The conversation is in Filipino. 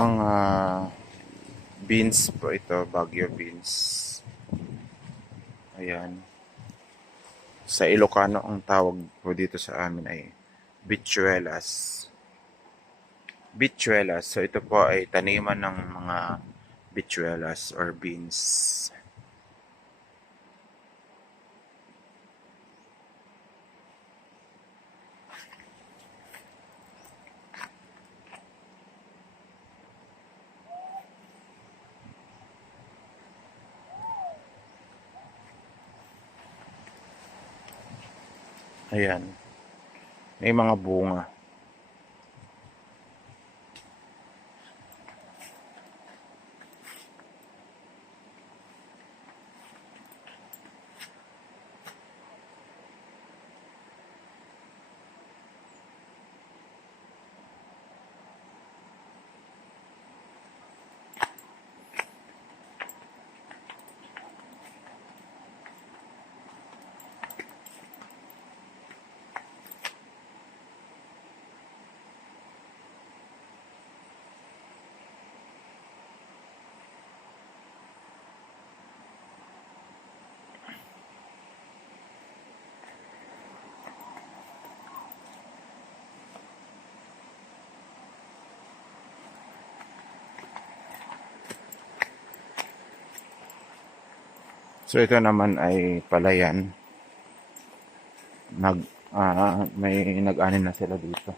Mga beans po ito, Baguio beans. Ayan. Sa Ilocano ang tawag po dito sa amin ay bichuelas. Bichuelas. So ito po ay taniman ng mga bichuelas or beans. Ayan. May mga bunga. So ito naman ay palayan. May nag-anin na sila dito.